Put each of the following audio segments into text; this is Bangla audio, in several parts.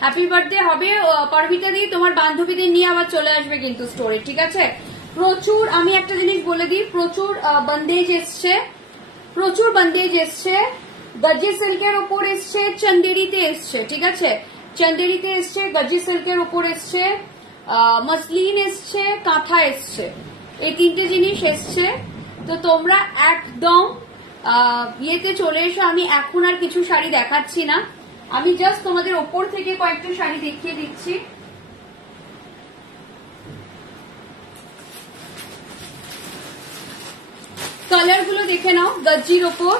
হ্যাপি বার্থডে হবে পারমিতা দি, তোমার বান্ধবীদের নিয়ে আবার চলে আসবে কিন্তু স্টোরে, ঠিক আছে? প্রচুর, আমি একটা জিনিস বলে দিই, প্রচুর বন্দেজ এসছে, প্রচুর বন্দেজ এসছে, গজি সিল্কের উপর এসছে, চন্দেরিতে এসছে, ঠিক আছে? চন্দেরিতে এসছে, গজি সিল্কের উপর এসছে, মসলিন এসছে, কাঁথা এসছে, এই তিনটে জিনিস এসছে। তো তোমরা একদম ইয়েতে চলে এসো। আমি এখন আর কিছু শাড়ি দেখাচ্ছি না, আমি জাস্ট তোমাদের ওপর থেকে কয়েকটা শাড়ি দেখিয়ে দিচ্ছি। কালার গুলো দেখে নাও গজ্জির ওপর।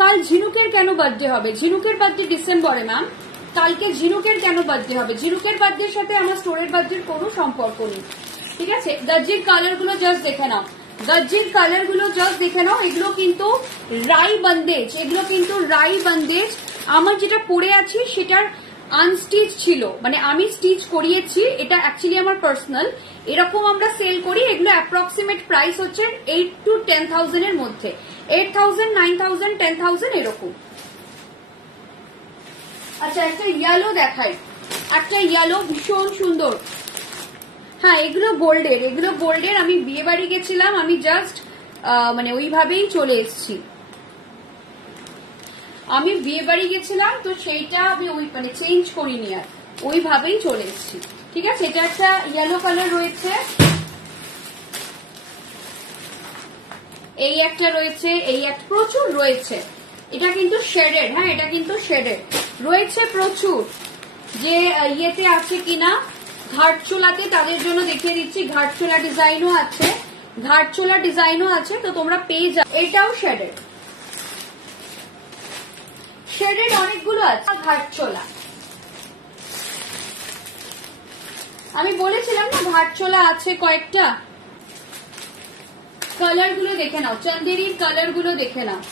কাল ঝিনুকের কেন বার্থডে হবে? ঝিনুকের বার্থডে ডিসেম্বরে ম্যাম, কালকে ঝিনুকের কেন বার্থডে হবে? ঝিনুকের বার্থডের সাথে আমার স্টোরের বার্থডের কোনো সম্পর্ক নেই, ঠিক আছে? গজ্জির কালার গুলো জাস্ট দেখে নাও, গজ্জির কালার গুলো জাস্ট দেখে নাও। এগুলো কিন্তু রাই বন্দেজ, এগুলো কিন্তু রাই বন্দেজ। আমার যেটা পরে আছি সেটার আনস্টিচ ছিল, মানে আমি স্টিচ করিয়েছি, এটা অ্যাকচুয়ালি আমার পার্সোনাল। এরকম আমরা সেল করি, এগুলো অ্যাপ্রক্সিমেট প্রাইস হচ্ছে 8 to 10,000 এর মধ্যে, 8,000, 9,000, 10,000 এরকম। আচ্ছা একটা ইয়েলো দেখাই, একটা ইয়েলো ভীষণ সুন্দর। হ্যাঁ এগুলো গোল্ডের, এগুলো গোল্ডের। আমি বিয়ে বাড়ি গেছিলাম, আমি জাস্ট মানে ওইভাবেই চলে এসেছি। আমি বিয়ে বাড়ি গেছিলাম তো সেইটা আমি ওই মানে চেঞ্জ করিনি, আর ওইভাবেই চলে এসেছি, ঠিক আছে? এটা একটা ইয়েলো কালার রয়েছে, এই একটা রয়েছে, এই একটা, প্রচুর রয়েছে। এটা কিন্তু শেডেড, হ্যাঁ এটা কিন্তু শেডেড রয়েছে প্রচুর। যে ইয়েতে আছে কিনা ঘাটচোলাতে, তাদের জন্য দেখিয়ে দিচ্ছি, ঘাটচোলা ডিজাইনও আছে, ঘাটচোলা ডিজাইনও আছে, তো তোমরা পেয়ে যাও। এটাও শেডেড, শেডেড অনেকগুলো আছে। ঘাটচোলা আমি বলেছিলাম না, ঘাটচোলা আছে কয়েকটা। কালার গুলো দেখে নাও, চন্দেরির কালার গুলো দেখে নাও।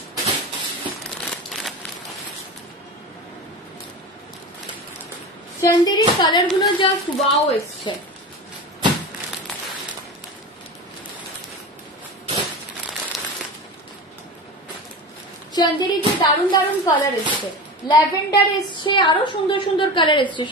চন্দেরির কালার গুলো জাস্ট ওয়াও এসছে। চন্দেরিতে দারুণ দারুণ কালার এসছে, ল্যাভেন্ডার এসছে, আরো সুন্দর সুন্দর কালার এসছে।